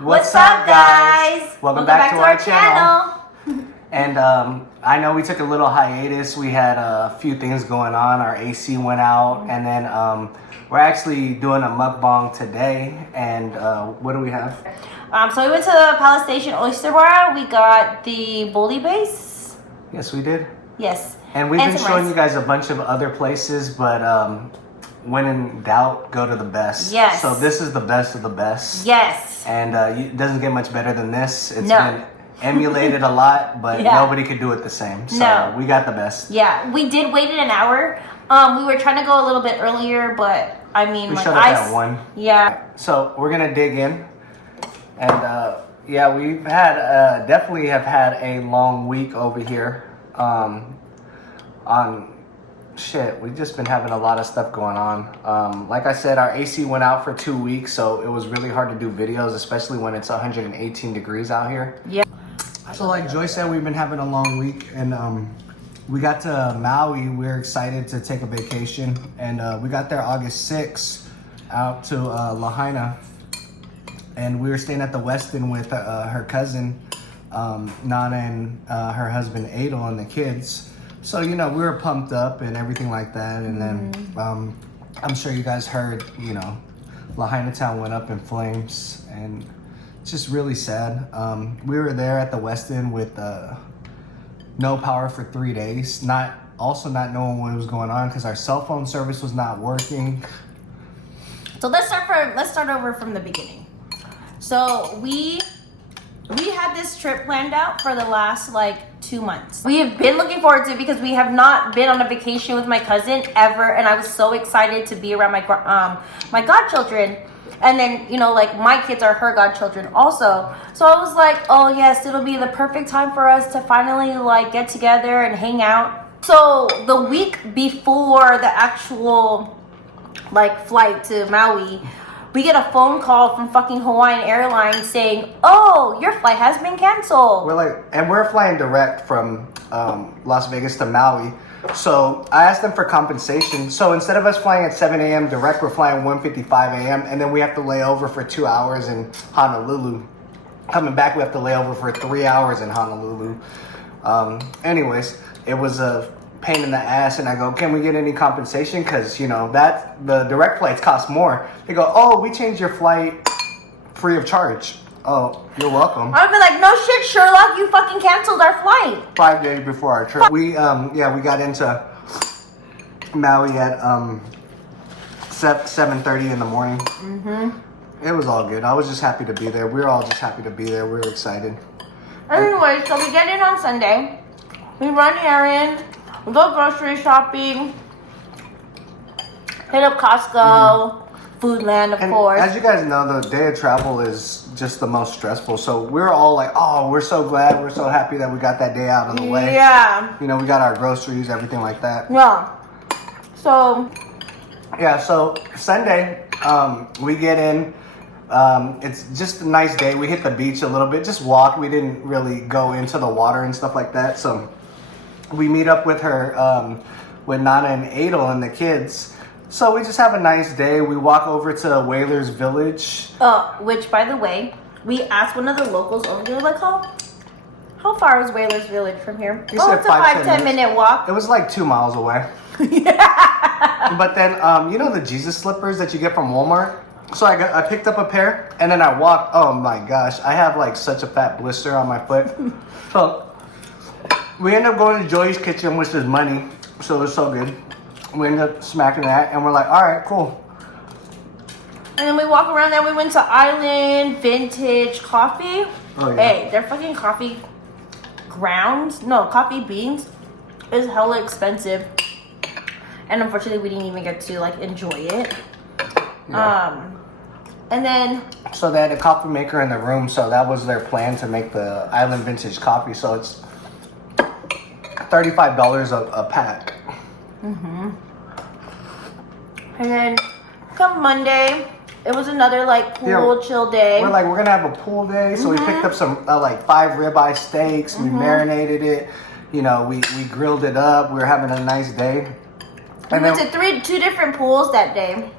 What's up, guys? Welcome back to our channel. And I know we took a little hiatus. We had a few things going on. Our AC went out, and then we're actually doing a mukbang today. And what do we have? So we went to the Palace Station Oyster Bar. We got the bully base. Yes, we did. Yes. And we've been showing you guys a bunch of other places, but when in doubt, go to the best. Yes. So this is the best of the best. Yes. And it doesn't get much better than this. It's been emulated a lot, but nobody could do it the same. So we got the best. Yeah, we did wait an hour. We were trying to go a little bit earlier, but I mean, we like showed up at 1. Yeah. So we're gonna dig in, and yeah, we've had definitely have had a long week over here. We've just been having a lot of stuff going on. Like I said, our AC went out for 2 weeks, so it was really hard to do videos, especially when it's 118 degrees out here. Yeah. So like Joy said, we've been having a long week, and we got to Maui. We're excited to take a vacation, and we got there August 6th out to Lahaina, and we were staying at the Westin with her cousin, Nana, and her husband Adel, and the kids. So, you know, we were pumped up and everything like that. And then I'm sure you guys heard, you know, Lahaina town went up in flames, and it's just really sad. We were there at the Westin with no power for 3 days, not knowing what was going on because our cell phone service was not working. So let's start over from the beginning. So we had this trip planned out for the last 2 months. We have been looking forward to it because we have not been on a vacation with my cousin ever, and I was so excited to be around my godchildren. And then, you know, my kids are her godchildren also. So I was like, oh yes, it'll be the perfect time for us to finally get together and hang out. So the week before the actual flight to Maui, we get a phone call from fucking Hawaiian Airlines saying, oh, your flight has been canceled. We're flying direct from Las Vegas to Maui. So I asked them for compensation. So instead of us flying at 7 a.m. direct, we're flying 1:55 a.m. And then we have to lay over for 2 hours in Honolulu. Coming back, we have to lay over for 3 hours in Honolulu. Anyways, it was a pain in the ass, and I go, can we get any compensation? Because, you know, the direct flights cost more. They go, oh, we changed your flight free of charge. Oh, you're welcome. I'd be like, no shit, Sherlock, you fucking canceled our flight. 5 days before our trip. We got into Maui at 7:30 in the morning. It was all good. I was just happy to be there. We were all just happy to be there. We were excited. Anyway, so we get in on Sunday. We run errands. We go grocery shopping. Hit up Costco. Foodland, of course. As you guys know, the day of travel is just the most stressful. So we're all like, oh, we're so glad. We're so happy that we got that day out of the way. Yeah. You know, we got our groceries, everything like that. Yeah. So. Yeah, so Sunday, we get in. It's just a nice day. We hit the beach a little bit, just walk. We didn't really go into the water and stuff like that. So we meet up with her, with Nana and Adel and the kids. So we just have a nice day. We walk over to Whalers Village. Which, by the way, we asked one of the locals over there, how far is Whalers Village from here? He said it's a 5-10 minute walk. It was 2 miles away. Yeah. But then, you know the Jesus slippers that you get from Walmart? So I picked up a pair, and then I walked. Oh my gosh, I have such a fat blister on my foot. So we end up going to Joy's Kitchen, which is money. So it was so good. We ended up smacking that, and we're like, all right, cool. And then we walk around there. We went to Island Vintage Coffee. Oh, yeah. Hey, their fucking coffee coffee beans is hella expensive. And unfortunately, we didn't even get to, enjoy it. Yeah. And then... So they had a coffee maker in the room, so that was their plan to make the Island Vintage Coffee. So it's $35 a pack. And then come Monday, it was another pool chill day. We're we're gonna have a pool day, so we picked up some 5 ribeye steaks. We marinated it. You know, we grilled it up. We were having a nice day. We went to two different pools that day.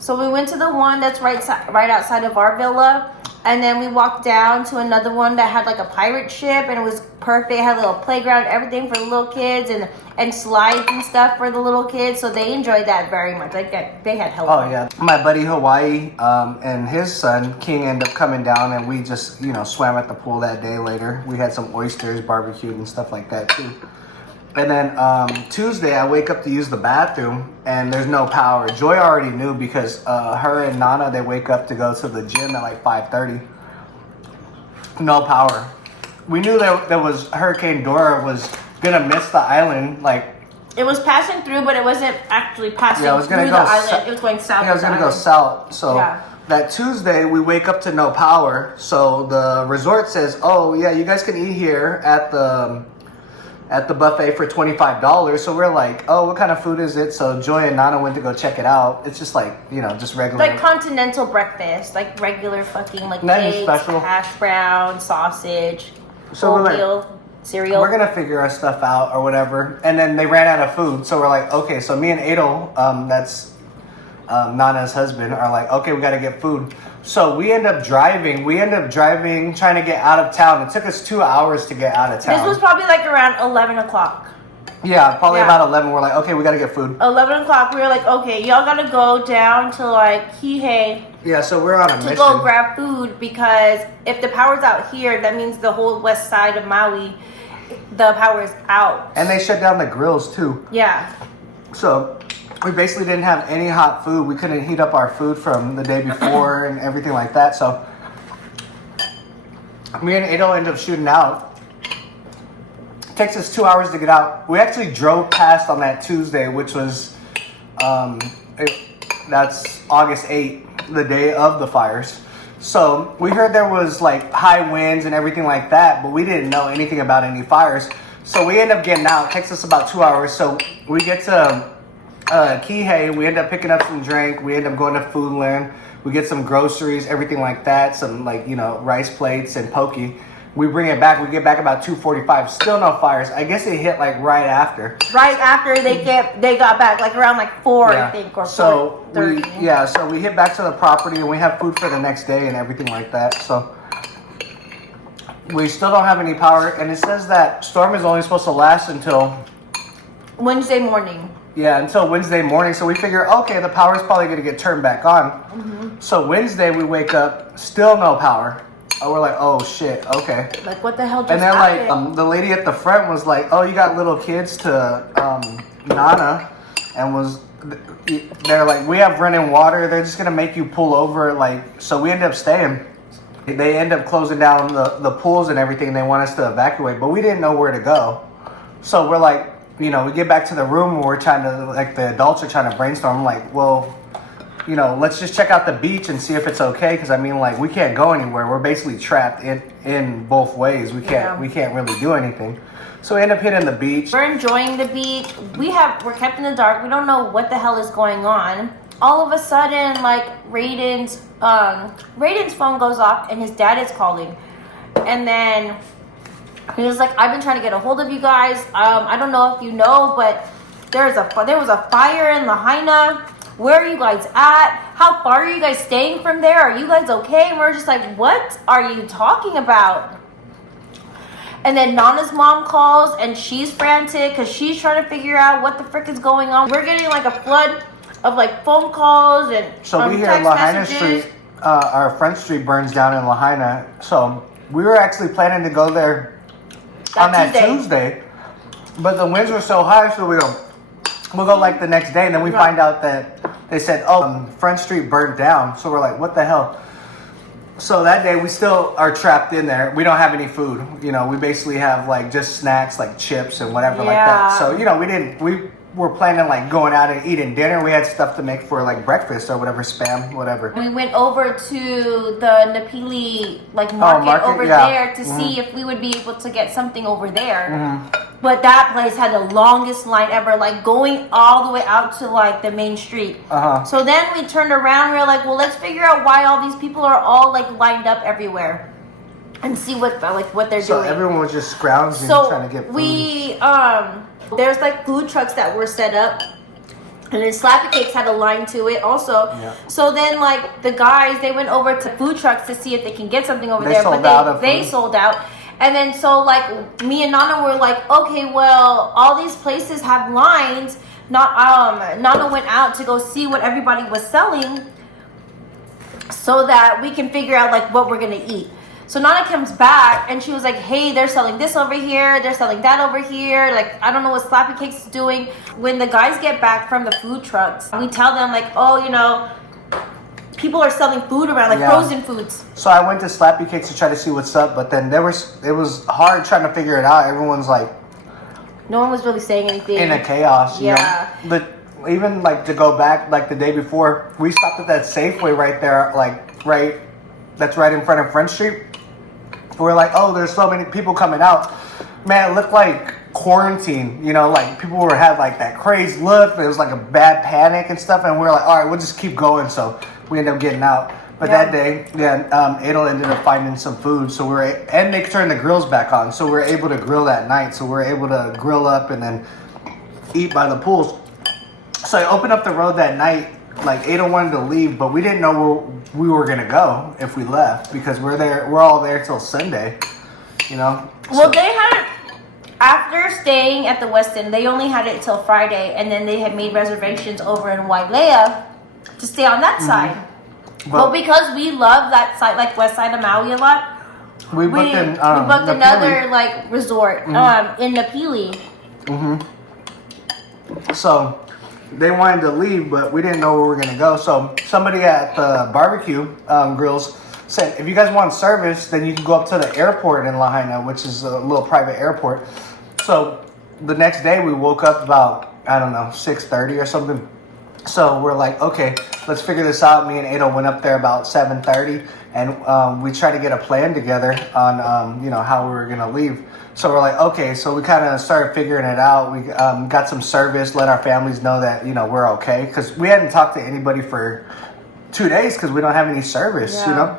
So we went to the one that's right outside of our villa, And then we walked down to another one that had like a pirate ship, and it was perfect. It had a little playground, everything for the little kids, and slides and stuff for the little kids. So they enjoyed that very much. Like they had hella fun. Oh yeah, my buddy Hawaii and his son King ended up coming down, and we just swam at the pool that day. Later, we had some oysters barbecued and stuff like that too. And then Tuesday, I wake up to use the bathroom, and there's no power. Joy already knew because her and Nana, they wake up to go to the gym at like 5:30. No power. We knew that there was Hurricane Dora was gonna miss the island. Like it was passing through, but it wasn't actually passing through the island. It was going south. Yeah, it was gonna go south. So that Tuesday, we wake up to no power. So the resort says, "Oh yeah, you guys can eat here at the buffet for $25. So we're like, oh, what kind of food is it? So Joy and Nana went to go check it out. It's just like, just regular. Like continental breakfast. Like regular fucking like nothing eggs, special. hash brown, sausage, so oatmeal, cereal. We're going to figure our stuff out or whatever. And then they ran out of food. So we're like, okay. So me and Adel, that's Nana's husband, are like, okay, we got to get food. So we end up driving, trying to get out of town. It took us 2 hours to get out of town. This was probably like around 11 o'clock. Yeah, probably about 11. We're like, okay, we got to get food. 11 o'clock, we were like, okay, y'all got to go down to like Kihei. Yeah, so we're on a mission. To go grab food, because if the power's out here, that means the whole west side of Maui, the power's out. And they shut down the grills too. Yeah. So we basically didn't have any hot food. We couldn't heat up our food from the day before and everything like that. So me and Adel ended up shooting out. It takes us 2 hours to get out. We actually drove past on that Tuesday, which was, that's August 8th, the day of the fires. So we heard there was like high winds and everything like that, but we didn't know anything about any fires. So we end up getting out. It takes us about 2 hours. So we get to Kihei, we end up picking up some drink, we end up going to Foodland, we get some groceries, everything like that, some like rice plates and poke. We bring it back, we get back about 2:45, still no fires. I guess it hit like right after they got back, like around like 4, I think, or 4:30. So we hit back to the property and we have food for the next day and everything like that. So we still don't have any power, and it says that storm is only supposed to last until Wednesday morning. Yeah, until Wednesday morning. So we figure, okay, the power's probably going to get turned back on. Mm-hmm. So Wednesday we wake up, still no power. Oh, we're like, oh shit, okay. Like, what the hell just happened? And then happened? the lady at the front was like, oh, you got little kids to Nana, and they're like, we have running water. They're just going to make you pull over. Like, so we end up staying. They end up closing down the pools and everything. They want us to evacuate, but we didn't know where to go. So we're like, we get back to the room and we're trying to, like, the adults are trying to brainstorm. I'm like, well, let's just check out the beach and see if it's okay. Because I mean, like, we can't go anywhere. We're basically trapped in both ways. We can't really do anything. So we end up hitting the beach. We're enjoying the beach. We're kept in the dark. We don't know what the hell is going on. All of a sudden, like, Raiden's phone goes off and his dad is calling, and then he was like, I've been trying to get a hold of you guys. I don't know if you know, but there was a fire in Lahaina. Where are you guys at? How far are you guys staying from there? Are you guys okay? And we're just like, what are you talking about? And then Nana's mom calls and she's frantic because she's trying to figure out what the frick is going on. We're getting like a flood of like phone calls and so we hear Lahaina messages. Street, our Front Street burns down in Lahaina. So we were actually planning to go there on that Tuesday, but the winds were so high, so we'll go like the next day, and then we find out that they said, Front Street burnt down. So we're like, what the hell? So that day we still are trapped in there. We don't have any food. We basically have like just snacks like chips and whatever like that. So we were planning like going out and eating dinner. We had stuff to make for like breakfast or whatever, spam, whatever. We went over to the Napili market over there to see if we would be able to get something over there. Mm-hmm. But that place had the longest line ever, like going all the way out to like the main street. Uh-huh. So then we turned around. We were like, well, let's figure out why all these people are all like lined up everywhere and see what they're doing. So everyone was just scrounging trying to get food. There's like food trucks that were set up, And then Slappy Cakes had a line to it also. Yeah. So then, like, the guys, they went over to food trucks to see if they can get something over They there. sold But out of they food. sold out. And then, so, like, me and Nana were like, okay, well, all these places have lines. Nana went out to go see what everybody was selling so that we can figure out, like, what we're going to eat. So Nana comes back and she was like, hey, they're selling this over here. They're selling that over here. Like, I don't know what Slappy Cakes is doing. When the guys get back from the food trucks, we tell them, like, oh, you know, people are selling food around, like frozen foods. So I went to Slappy Cakes to try to see what's up, but then it was hard trying to figure it out. Everyone's like, no one was really saying anything. in a chaos, you Yeah. know? But even like to go back, like the day before, we stopped at that Safeway right there, that's right in front of Front Street. We're like, oh, there's so many people coming out. Man, it looked like quarantine, you know, like people had like that crazy look. There was like a bad panic and stuff, and we were like, all right, we'll just keep going. So we ended up getting out. But that day, Adel ended up finding some food. So and they turned the grills back on. So we were able to grill that night. So we were able to grill up and then eat by the pools. So I opened up the road that night. Like Ada wanted to leave, but we didn't know where we were gonna go if we left because we're all there till Sunday, you know. Well, they had it after staying at the West End. They only had it till Friday, and then they had made reservations over in Wailea to stay on that side. But because we love that side, like west side of Maui a lot, we booked another like resort in Napili. So they wanted to leave, but we didn't know where we were gonna go. So somebody at the barbecue grills said, if you guys want service, then you can go up to the airport in Lahaina, which is a little private airport. So the next day we woke up about, I don't know, 6:30 or something. So we're like, okay, let's figure this out. Me and Ada went up there about 7:30, and we tried to get a plan together on, you know, how we were gonna leave. So we're like, okay, so we kind of started figuring it out. We got some service, let our families know that, you know, we're okay. Because we hadn't talked to anybody for 2 days because we don't have any service, you know.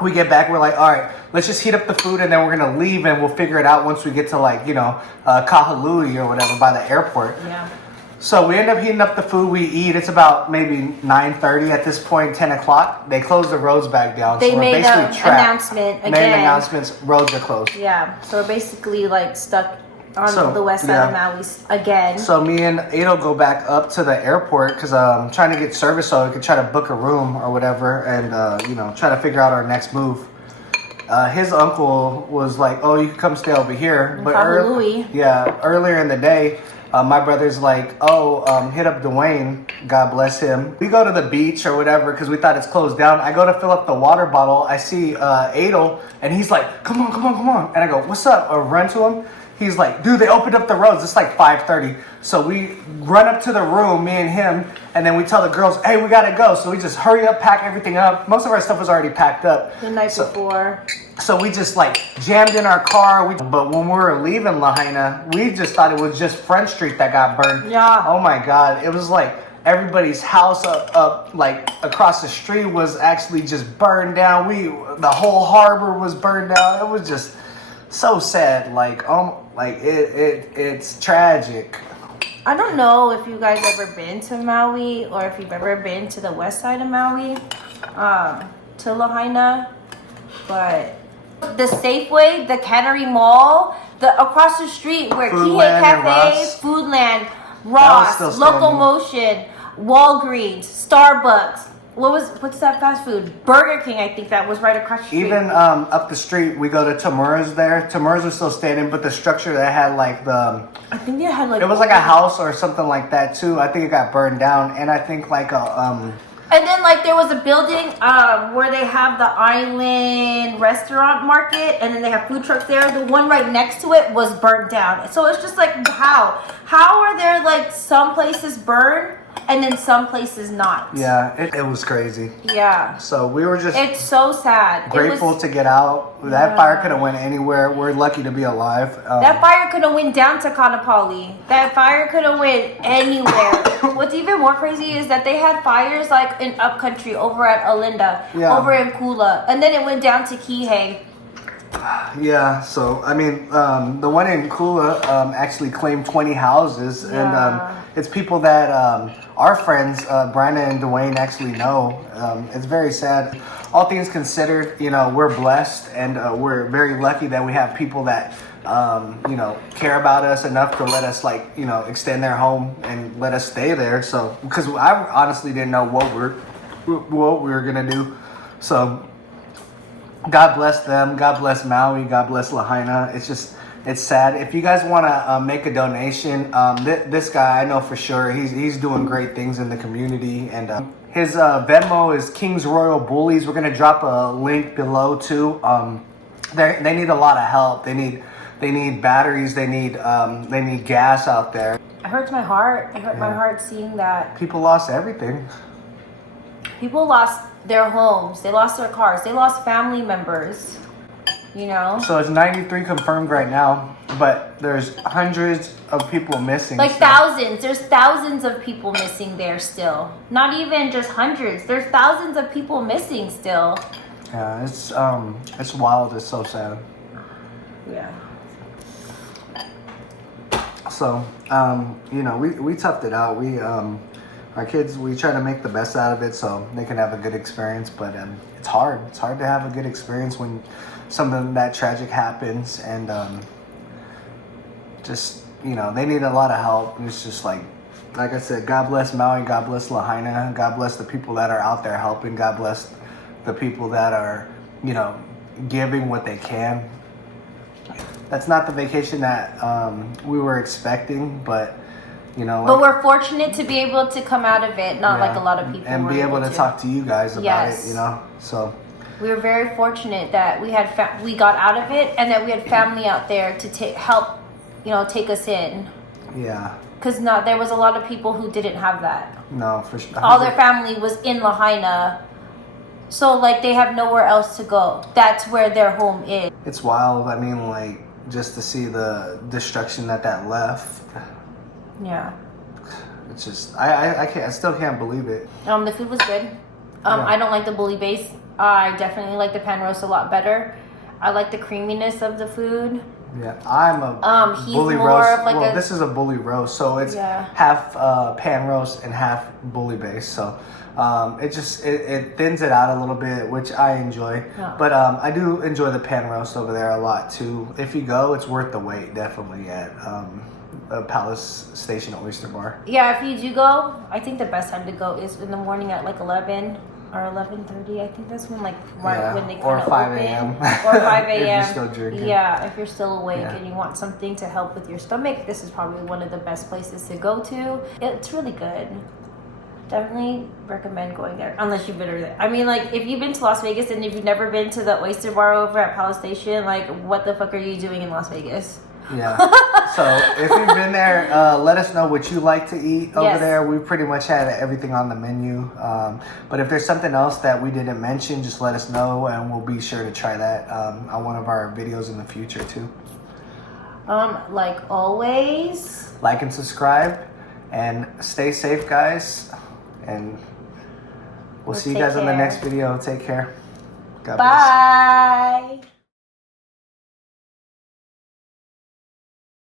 We get back, we're like, all right, let's just heat up the food and then we're going to leave and we'll figure it out once we get to like, you know, Kahului or whatever by the airport. Yeah. So we end up heating up the food. We eat. It's about maybe 9:30 at this point, 10 o'clock. They close the roads back down. They so we're made basically an trapped. announcement again. Made announcements. Roads are closed. Yeah. So we're basically like stuck on So, the west side of Maui again. So me and Ada go back up to the airport because I'm trying to get service so we could try to book a room or whatever and, you know, try to figure out our next move. His uncle was like, oh, you can come stay over here. But earlier in the day, my brother's like, oh, hit up Dwayne, God bless him. We go to the beach or whatever because we thought it's closed down. I go to fill up the water bottle. I see Adel, and he's like, come on. And I go, what's up? I run to him. He's like, dude, they opened up the roads. It's like 5:30. So we run up to the room, me and him, and then we tell the girls, hey, we gotta go. So we just hurry up, pack everything up. Most of our stuff was already packed up. The night before. So we just like jammed in our car. But when we were leaving Lahaina, we just thought it was just Front Street that got burned. Yeah. Oh my God. It was like everybody's house up like across the street was actually just burned down. The whole harbor was burned down. It was just so sad. It's tragic. I don't know if you guys ever been to Maui or if you've ever been to the west side of Maui, to Lahaina, but the Safeway, the Cannery Mall, across the street where Kihei Cafe, Foodland, Ross, Locomotion, Walgreens, Starbucks. What's that fast food? Burger King, I think that was right across the street. Even up the street, we go to Tamura's there. Tamura's was still standing, but the structure that had like I think they had like... It was like a house or something like that too. I think it got burned down. And I think like And then like there was a building where they have the Island Restaurant Market, and then they have food trucks there. The one right next to it was burnt down. So it's just like, how are there like some places burned and then some places not? Yeah, it was crazy. Yeah. So we were just... It's so sad. Grateful to get out. That fire could have went anywhere. We're lucky to be alive. That fire could have went down to Kaanapali. That fire could have went anywhere. What's even more crazy is that they had fires like in upcountry over at Olinda, over in Kula, and then it went down to Kihei. Yeah, so I mean, the one in Kula actually claimed 20 houses, and it's people that our friends, Brandon and Dwayne, actually know. It's very sad. All things considered, you know, we're blessed, and we're very lucky that we have people that you know, care about us enough to let us, like, you know, extend their home and let us stay there. So, because I honestly didn't know what we were gonna do, so. God bless them. God bless Maui. God bless Lahaina. It's sad. If you guys want to make a donation, this guy I know for sure. He's doing great things in the community, and his Venmo is Kings Royal Bullies. We're gonna drop a link below too. They need a lot of help. They need batteries. They need gas out there. It hurts my heart. It hurt my heart seeing that. People lost everything. People lost their homes. They lost their cars. They lost family members. You know? So it's 93 confirmed right now, but there's hundreds of people missing. Like thousands. There's thousands of people missing there still. Not even just hundreds. There's thousands of people missing still. Yeah, it's wild. It's so sad. Yeah. So, you know, we toughed it out. Our kids, we try to make the best out of it so they can have a good experience, but it's hard. It's hard to have a good experience when something that tragic happens, and just, you know, they need a lot of help. And it's just like I said, God bless Maui, God bless Lahaina, God bless the people that are out there helping, God bless the people that are, you know, giving what they can. That's not the vacation that we were expecting, but you know, but we're fortunate to be able to come out of it, not like a lot of people. And be able to talk to you guys about it, you know. So we were very fortunate that we had we got out of it, and that we had family out there to help, you know, take us in. Yeah. Because there was a lot of people who didn't have that. No, for sure. All their family was in Lahaina, so like they have nowhere else to go. That's where their home is. It's wild. I mean, like, just to see the destruction that left. Yeah. It's just I still can't believe it. The food was good. I don't like the bully base. I definitely like the pan roast a lot better. I like the creaminess of the food. Yeah, I'm a he's bully more roast. of like This is a bully roast, so it's half pan roast and half bully base. So it thins it out a little bit, which I enjoy. Yeah. But I do enjoy the pan roast over there a lot too. If you go, it's worth the wait, definitely at Palace Station Oyster Bar. Yeah, if you do go, I think the best time to go is in the morning at like 11 or 11:30. I think that's when when they kind of 5 a.m. Or 5 a.m. If you're still drinking. Yeah, if you're still awake and you want something to help with your stomach, this is probably one of the best places to go to. It's really good. Definitely recommend going there, unless you've been there. I mean, like, if you've been to Las Vegas and if you've never been to the Oyster Bar over at Palace Station, like, what the fuck are you doing in Las Vegas? Yeah. So if you've been there, let us know what you like to eat over there. We pretty much had everything on the menu. But if there's something else that we didn't mention, just let us know, and we'll be sure to try that on one of our videos in the future too. Like always, like and subscribe, and stay safe, guys. And we'll see you guys on the next video. Take care. God bless. Bye.